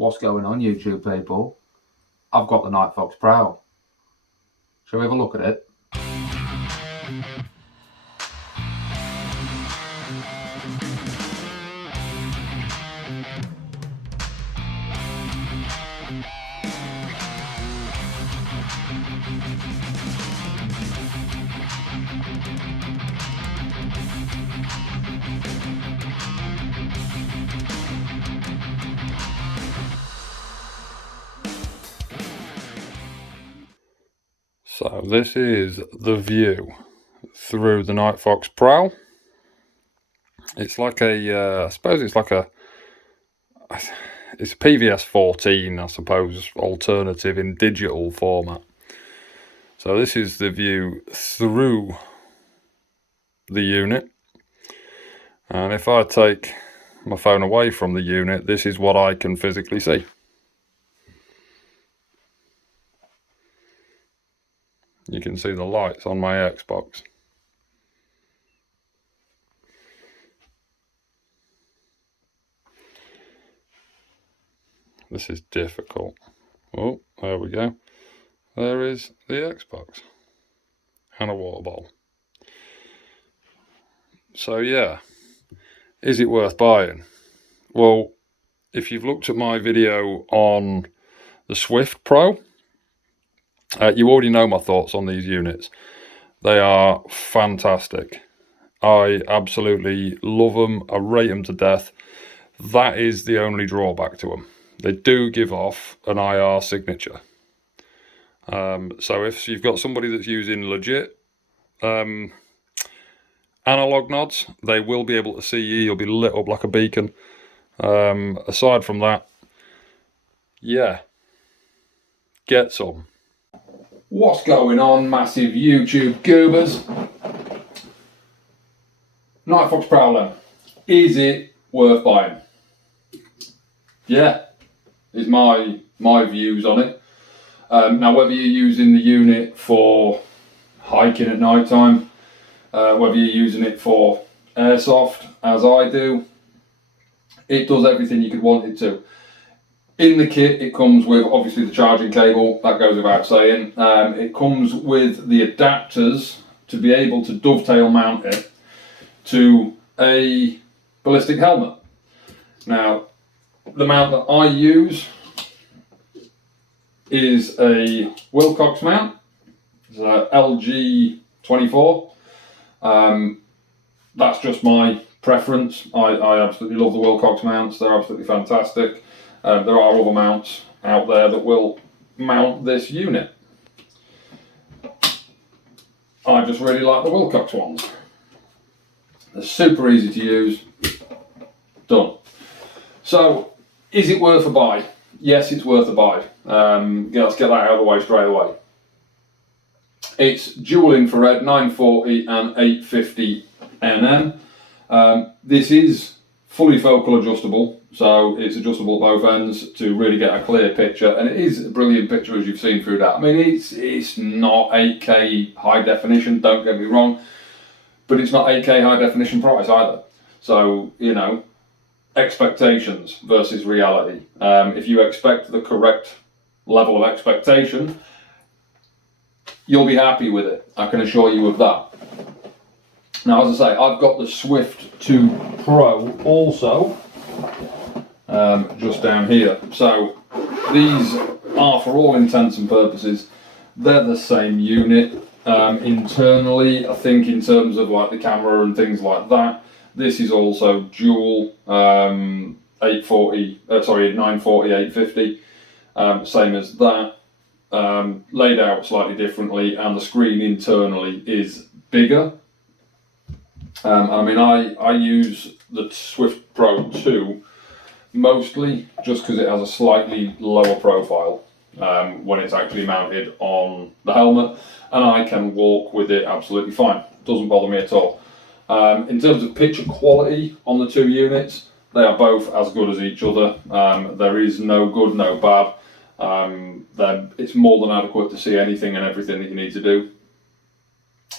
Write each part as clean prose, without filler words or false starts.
What's going on, YouTube people? I've got the NIGHTFOX Prowl. Shall we have a look at it? So this is the view through the NIGHTFOX Prowl. It's like a, I suppose it's like it's a PVS 14, I suppose, alternative in digital format. So this is the view through the unit. And if I take my phone away from the unit, this is what I can physically see. You can see the lights on my Xbox. This is difficult. Oh, there we go. There is the Xbox. And a water bowl. So yeah, is it worth buying? Well, if you've looked at my video on the Swift Pro, you already know my thoughts on these units. They are fantastic. I absolutely love them. I rate them to death. That is the only drawback to them. They do give off an IR signature. So if you've got somebody that's using legit analog nods, they will be able to see you. You'll be lit up like a beacon. Aside from that, yeah, get some. What's going on, massive YouTube goobers? NIGHTFOX PROWL-The. Is it worth buying? Yeah, is my views on it. Now, whether you're using the unit for hiking at night time, whether you're using it for airsoft, as I do, it does everything you could want it to. In the kit, it comes with obviously the charging cable, that goes without saying. It comes with the adapters to be able to dovetail mount it to a ballistic helmet. Now, the mount that I use is a Wilcox mount. It's a LG24. That's just my preference. I absolutely love the Wilcox mounts. They're absolutely fantastic. There are other mounts out there that will mount this unit. I just really like the Wilcox ones. They're super easy to use. Done. So, is it worth a buy? Yes, it's worth a buy. Let's get that out of the way straight away. It's dual infrared, 940 and 850 nm. This is fully focal adjustable, so it's adjustable at both ends to really get a clear picture, and it is a brilliant picture as you've seen through that. I mean, it's not 8K high definition, don't get me wrong, but it's not 8K high definition price either. So, you know, expectations versus reality. If you expect the correct level of expectation, you'll be happy with it, I can assure you of that. Now, as I say, I've got the Swift 2 Pro also, just down here. So these are, for all intents and purposes, they're the same unit. Internally, I think in terms of like the camera and things like that, this is also dual 940, 850, same as that. Laid out slightly differently, and the screen internally is bigger. I mean, I use the Swift Pro 2 mostly just because it has a slightly lower profile when it's actually mounted on the helmet, and I can walk with it absolutely fine. It doesn't bother me at all. In terms of picture quality on the two units, they are both as good as each other. There is no good, no bad. It's more than adequate to see anything and everything that you need to do.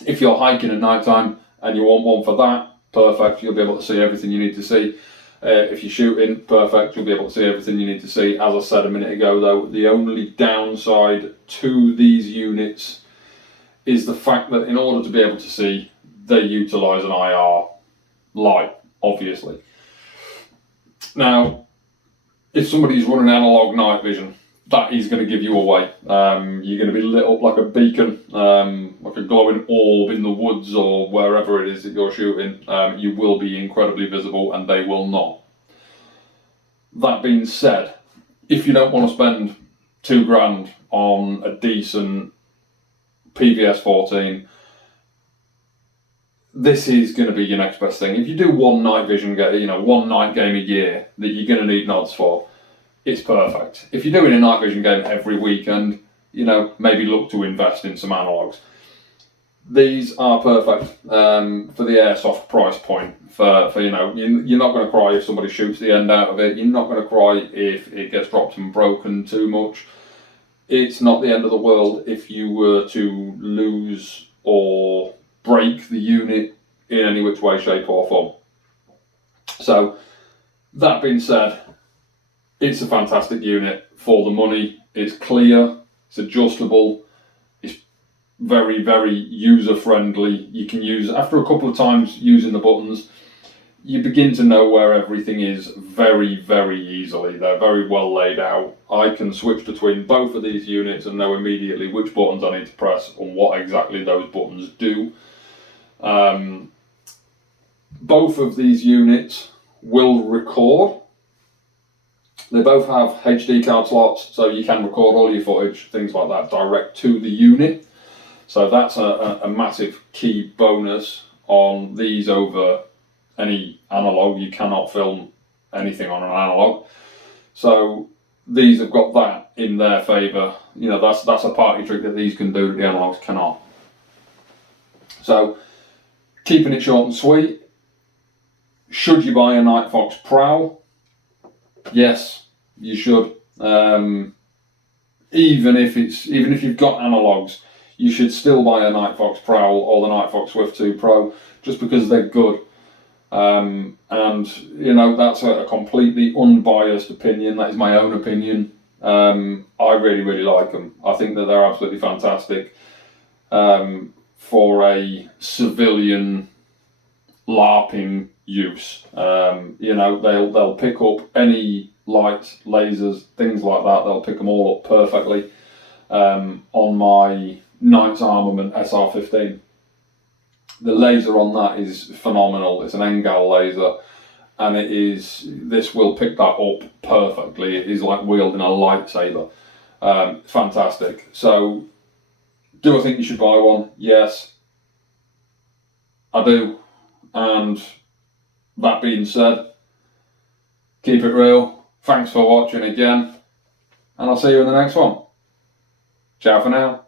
If you're hiking at night time and you want one for that, perfect, you'll be able to see everything you need to see. If you're shooting, perfect, you'll be able to see everything you need to see. As I said a minute ago though, the only downside to these units is the fact that in order to be able to see, they utilise an IR light, obviously. Now, if somebody's running analog night vision, that is going to give you away. You're going to be lit up like a beacon, like a glowing orb in the woods or wherever it is that you're shooting. You will be incredibly visible and they will not. That being said, if you don't want to spend £2 on a decent PVS 14, this is going to be your next best thing. If you do one night vision game, one night game a year that you're going to need nods for, it's perfect. If you're doing a night vision game every weekend, maybe look to invest in some analogs. These are perfect for the airsoft price point. For you're not going to cry if somebody shoots the end out of it. You're not going to cry if it gets dropped and broken too much. It's not the end of the world if you were to lose or break the unit in any which way, shape or form. So, that being said, it's a fantastic unit for the money. It's clear, it's adjustable, it's very, very user friendly. You can use, after a couple of times using the buttons, you begin to know where everything is very, very easily. They're very well laid out. I can switch between both of these units and know immediately which buttons I need to press and what exactly those buttons do. Both of these units will record. They both have HD card slots, so you can record all your footage, things like that, direct to the unit. So that's a massive key bonus on these over any analog. You cannot film anything on an analog. So these have got that in their favour. That's a party trick that these can do that the analogs cannot. So keeping it short and sweet. Should you buy a NIGHTFOX Prowl? Yes, you should. Even if you've got analogs, you should still buy a NIGHTFOX Prowl or the NIGHTFOX Swift 2 Pro just because they're good. And that's a completely unbiased opinion. That is my own opinion. I really, really like them. I think that they're absolutely fantastic for a civilian LARPing use. They'll pick up any lights, lasers, things like that. They'll pick them all up perfectly. On my Knight's Armament SR15, the laser on that is phenomenal. It's an Engel laser, and this will pick that up perfectly. It is like wielding a lightsaber. Fantastic. So, do I think you should buy one? Yes, I do. And that being said, keep it real. Thanks for watching again, and I'll see you in the next one. Ciao for now.